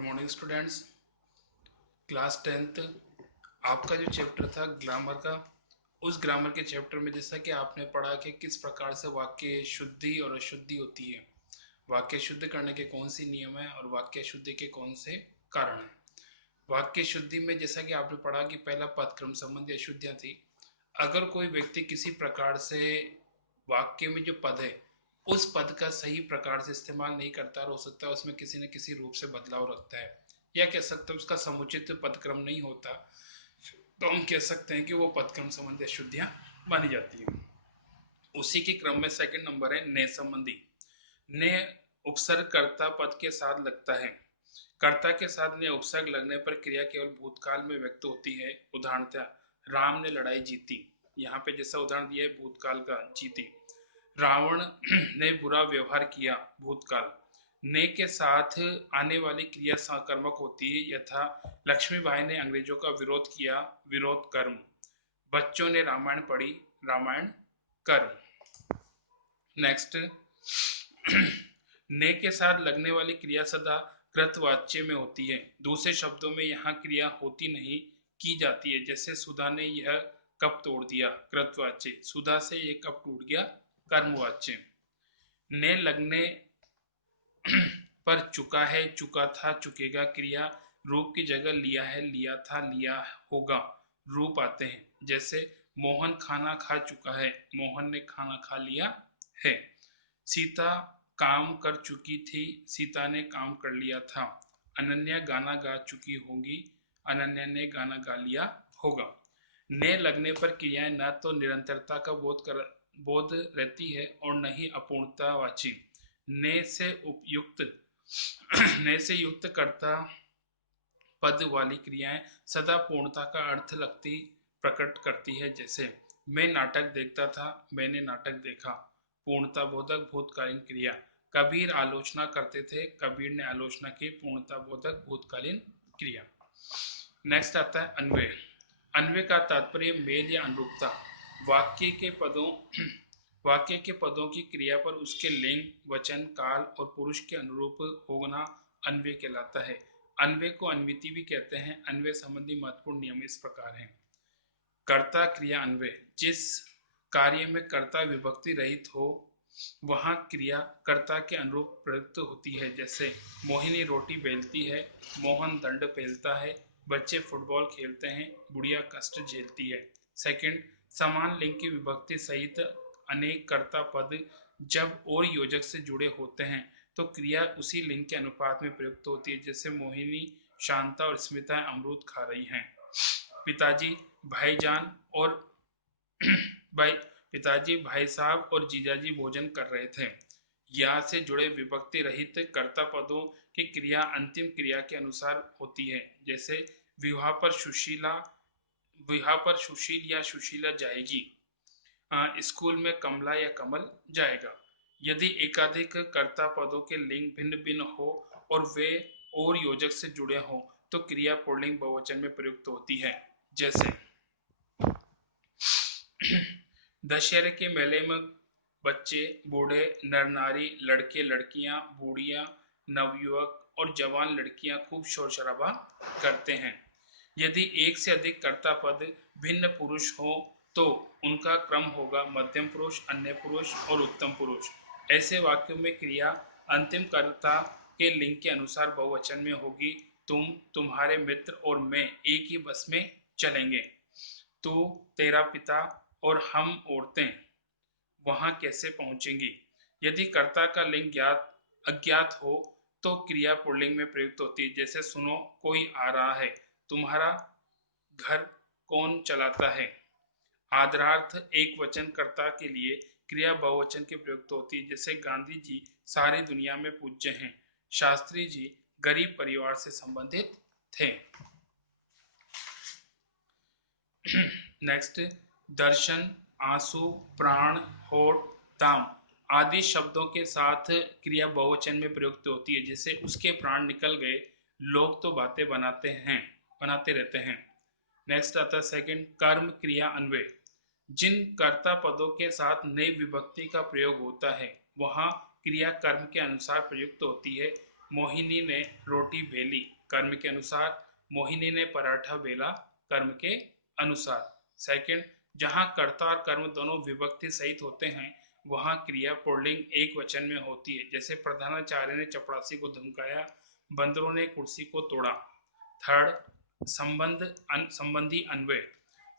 Good morning students. Class 10th आपका जो chapter था ग्रामर का, उस ग्रामर के चैप्टर में जैसा कि आपने पढ़ा कि किस प्रकार से वाक्य शुद्धि और अशुद्धि होती है, वाक्य शुद्ध करने के कौन से नियम है और वाक्य शुद्धि के कौन से कारण हैं। वाक्य शुद्धि में जैसा कि आपने पढ़ा कि पहला पदक्रम संबंधी अशुद्धियां थी। अगर कोई व्यक्ति किसी प्रकार से वाक्य में जो पद है उस पद का सही प्रकार से इस्तेमाल नहीं करता, हो सकता है उसमें किसी न किसी रूप से बदलाव रखता है, या कह सकते हैं उसका समुचित पदक्रम नहीं होता, तो हम कह सकते हैं कि वो पदक्रम संबंधी अशुद्धियां मानी जाती है। उसी के क्रम में सेकंड नंबर है ने संबंधी। ने उपसर्ग कर्ता पद के साथ लगता है। कर्ता के साथ ने उपसर्ग लगने पर क्रिया केवल भूतकाल में व्यक्त होती है। उदाहरणतः राम ने लड़ाई जीती, यहाँ पे जैसा उदाहरण दिया है भूतकाल का, जीती। रावण ने बुरा व्यवहार किया, भूतकाल। ने के साथ आने वाली क्रिया सकर्मक होती है, यथा लक्ष्मीबाई ने अंग्रेजों का विरोध किया, विरोध कर्म। बच्चों ने रामायण पढ़ी, रामायण कर्म। नेक्स्ट, ने के साथ लगने वाली क्रिया सदा कृतवाच्य में होती है। दूसरे शब्दों में यहाँ क्रिया होती नहीं, की जाती है। जैसे सुधा ने यह कप तोड़ दिया, कृतवाच्य। सुधा से यह कप टूट गया, कर्मवाच्य। ने लगने पर चुका है, चुका था, चुकेगा। क्रिया रूप की जगह लिया है, लिया था, लिया होगा रूप आते हैं। जैसे मोहन खाना खा चुका है, मोहन ने खाना खा लिया है। सीता काम कर चुकी थी, सीता ने काम कर लिया था। अनन्या गाना गा चुकी होगी, अनन्या ने गाना गा लिया होगा। ने लगने पर क्रियाएं न तो निरंतरता का बोध रहती है और न ही अपूर्णतावाची। ने से उपयुक्त ने से युक्त कर्ता पद वाली क्रियाएं सदा पूर्णता का अर्थ लगती प्रकट करती है। जैसे मैं नाटक देखता था, मैंने नाटक देखा। पूर्णता बोधक भूतकालीन क्रिया। कबीर आलोचना करते थे, कबीर ने आलोचना की, पूर्णता बोधक भूतकालीन क्रिया। नेक्स्ट आता है अन्वय। अन्वय का तात्पर्य मेल या अनुरूपता। वाक्य के पदों वाक्य के पदों की क्रिया पर उसके लिंग, वचन, काल और पुरुष के अनुरूप होना अन्वय कहलाता है। अन्वय को अन्विति भी कहते हैं। अन्वय संबंधी महत्वपूर्ण नियम इस प्रकार हैं। कर्ता क्रिया अन्वय। जिस कार्य में कर्ता विभक्ति रहित हो वहां क्रिया कर्ता के अनुरूप प्रयुक्त होती है। जैसे मोहिनी रोटी बेलती है, मोहन दंड पेलता है, बच्चे फुटबॉल खेलते हैं, बुढ़िया कष्ट झेलती है। सेकंड, समान लिंग की विभक्ति सहित अनेक कर्ता पद जब और योजक से जुड़े होते हैं तो क्रिया उसी लिंग के अनुपात में प्रयुक्त होती है। जैसे मोहिनी, शांता और स्मिता अमरूद खा रही हैं। पिताजी, भाईजान और भाई पिताजी, भाई साहब और जीजाजी भोजन कर रहे थे। यहाँ से जुड़े विभक्ति रहित कर्ता पदों की क्रिया अंतिम क्रिया के अनुसार होती है। जैसे विवाह पर सुशील या सुशीला जाएगी, स्कूल में कमला या कमल जाएगा। यदि एकाधिक कर्ता पदों के लिंग भिन्न भिन्न हो और वे और योजक से जुड़े हो तो क्रिया पुल्लिंग बहुवचन में प्रयुक्त होती है। जैसे दशहरे के मेले में बच्चे, बूढ़े, नर नारी, लड़के लड़कियां, बूढ़ियां, नवयुवक और जवान लड़कियां खूब शोर शराबा करते हैं। यदि एक से अधिक कर्ता पद भिन्न पुरुष हो तो उनका क्रम होगा मध्यम पुरुष, अन्य पुरुष और उत्तम पुरुष। ऐसे वाक्यों में क्रिया अंतिम कर्ता के लिंग के अनुसार बहुवचन में होगी। तुम, तुम्हारे मित्र और मैं एक ही बस में चलेंगे। तू, तेरा पिता और हम औरतें वहां कैसे पहुंचेंगी। यदि कर्ता का लिंग अज्ञात हो तो क्रिया पुल्लिंग में प्रयुक्त होती है। जैसे सुनो, कोई आ रहा है, तुम्हारा घर कौन चलाता है। आदरार्थ एक वचन कर्ता के लिए क्रिया बहुवचन की प्रयुक्त होती है। जैसे गांधी जी सारी दुनिया में पूज्य हैं, शास्त्री जी गरीब परिवार से संबंधित थे। नेक्स्ट, दर्शन, आंसू, प्राण, होठ, दाम आदि शब्दों के साथ क्रिया बहुवचन में प्रयुक्त होती है। जैसे उसके प्राण निकल गए, लोग तो बातें बनाते रहते हैं। नेक्स्ट आता है सेकंड, कर्म क्रिया अन्वय। जिन कर्ता पदों के साथ नई विभक्ति का प्रयोग होता है वहां क्रिया कर्म के अनुसार प्रयुक्त होती है। मोहिनी ने रोटी बेली, कर्म के अनुसार। मोहिनी ने पराठा बेला, कर्म के अनुसार। सेकंड, जहां कर्ता और कर्म दोनों विभक्ति सहित होते हैं वहां क्रिया पुल्लिंग एक वचन में होती है। जैसे प्रधानाचार्य ने चपरासी को धमकाया, बंदरों ने कुर्सी को तोड़ा। थर्ड, संबंधी अन्वय।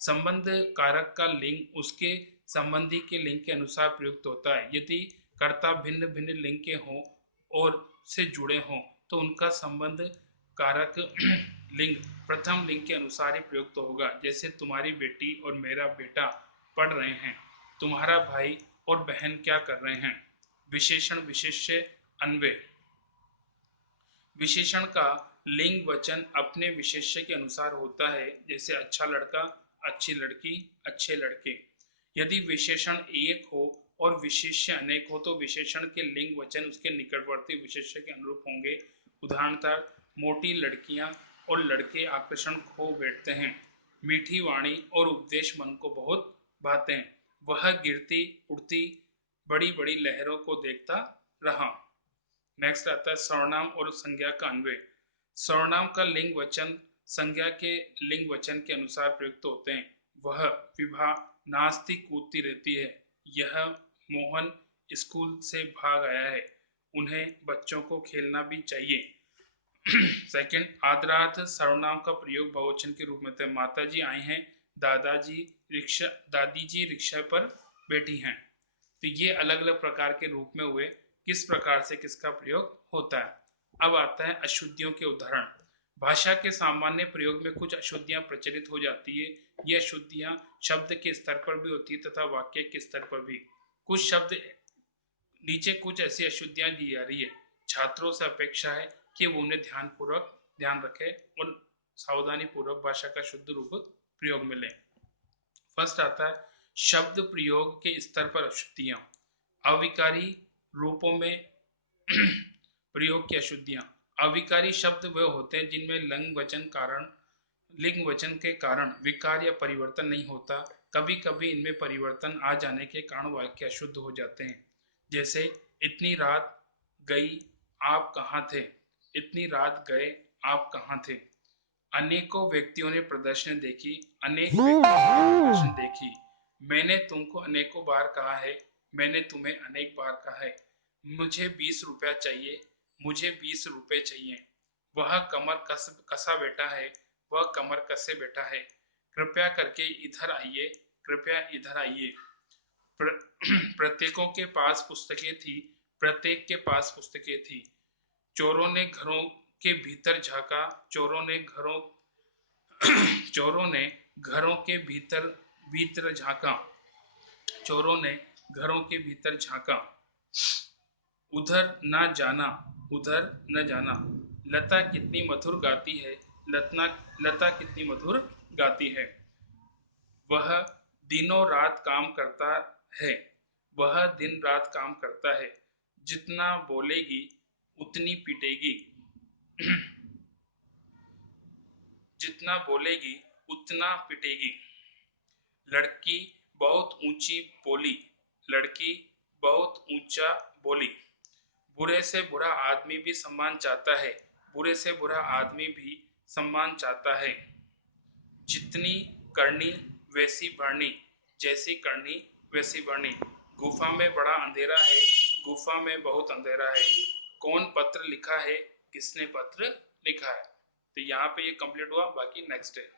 संबंध कारक का लिंग उसके संबंधी के लिंग के अनुसार प्रयुक्त होता है। यदि कर्ता भिन्न भिन्न लिंग के हों और से जुड़े हों तो उनका संबंध कारक लिंग प्रथम लिंग के अनुसार ही प्रयुक्त होगा। जैसे तुम्हारी बेटी और मेरा बेटा पढ़ रहे हैं, तुम्हारा भाई और बहन क्या कर रहे हैं। विशेषण विशेष्य अन्वय। विशेषण का लिंग वचन अपने विशेष्य के अनुसार होता है। जैसे अच्छा लड़का, अच्छी लड़की, अच्छे लड़के। यदि विशेषण एक हो और विशेष्य अनेक हो तो विशेषण के लिंग वचन उसके निकटवर्ती विशेष्य के अनुरूप होंगे। उदाहरणतः मोटी लड़कियां और लड़के आकर्षण खो बैठते हैं। मीठी वाणी और उपदेश मन को बहुत भाते हैं। वह गिरती उड़ती बड़ी बड़ी लहरों को देखता रहा। नेक्स्ट आता है सर्वनाम और संज्ञा का अन्वय। सर्वनाम का लिंग वचन संज्ञा के लिंग वचन के अनुसार प्रयुक्त होते हैं। वह विभा नाचती कूदती रहती है। यह मोहन स्कूल से भाग आया है। उन्हें बच्चों को खेलना भी चाहिए। सेकंड, आदरार्थ सर्वनाम का प्रयोग बहुवचन के रूप में होता है। माता जी आई हैं, दादी जी रिक्शा पर बैठी हैं। तो ये अलग अलग प्रकार के रूप में हुए, किस प्रकार से किसका प्रयोग होता है। अब आता है अशुद्धियों के उदाहरण। भाषा के सामान्य प्रयोग में कुछ अशुद्धियां प्रचलित हो जाती है। ये अशुद्धियां शब्द के स्तर पर भी होती है तथा वाक्य के स्तर पर भी। कुछ शब्द नीचे कुछ ऐसी अशुद्धियां दी जा रही है। छात्रों से अपेक्षा है कि वो उन्हें ध्यान रखें और सावधानी पूर्वक भाषा का शुद्ध रूप प्रयोग में लें। फर्स्ट आता है शब्द प्रयोग के स्तर पर अशुद्धियां। अविकारी रूपों में प्रयोग की अशुद्धियां। अविकारी शब्द वह होते हैं जिनमें लिंग वचन के कारण विकार या परिवर्तन नहीं होता। कभी कभी इनमें परिवर्तन आ जाने के कारण वाक्य अशुद्ध हो जाते हैं। जैसे इतनी रात गई आप कहाँ थे, इतनी रात गए आप कहाँ थे। अनेकों व्यक्तियों ने प्रदर्शन देखी, अनेक व्यक्तियों ने प्रदर्शन देखी। मैंने तुमको अनेकों बार कहा है, मैंने तुम्हें अनेक बार कहा है। मुझे 20 रुपया चाहिए, मुझे 20 रुपए चाहिए। वह कमर कसा बैठा है, वह कमर कसे बैठा है। कृपया करके इधर आइए, कृपया इधर आइए। प्रत्येकों के पास पुस्तकें थी, प्रत्येक के पास पुस्तकें थी। चोरों ने घरों के भीतर झांका, चोरों ने घरों के भीतर झांका, चोरों ने घरों के भीतर झांका। उधर न जाना, उधर न जाना। लता कितनी मधुर गाती है, लता कितनी मधुर गाती है। वह दिनों रात काम करता है, वह दिन रात काम करता है। जितना बोलेगी उतनी पिटेगी, जितना बोलेगी उतना पिटेगी। लड़की बहुत ऊंची बोली, लड़की बहुत ऊंचा बोली। बुरे से बुरा आदमी भी सम्मान चाहता है, बुरे से बुरा आदमी भी सम्मान चाहता है। जितनी करनी वैसी भरनी, जैसी करनी वैसी भरनी। गुफा में बड़ा अंधेरा है, गुफा में बहुत अंधेरा है। कौन पत्र लिखा है, किसने पत्र लिखा है। तो यहाँ पे ये कंप्लीट हुआ, बाकी नेक्स्ट है।